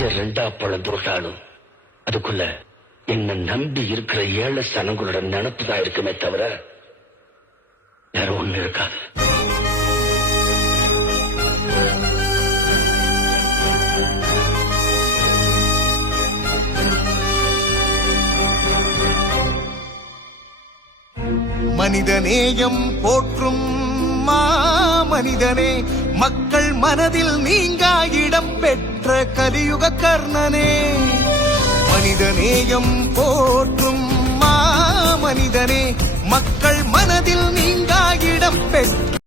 நெஞ்ச ரெண்டா பழம் துருட்டாலும் அதுக்குள்ள என்ன நம்பி இருக்கிற ஏழை சனங்களோட நினப்புதான் இருக்குமே தவிர வேற ஒண்ணு இருக்காது. மனிதநேயம் போற்றும் மனிதனே, மக்கள் மனதில் நீங்கா இடம் பெற்ற கலியுக கர்ணனே. மனிதநேயம் போற்றும் மனிதனே, மக்கள் மனதில் நீங்கா இடம் பெற்ற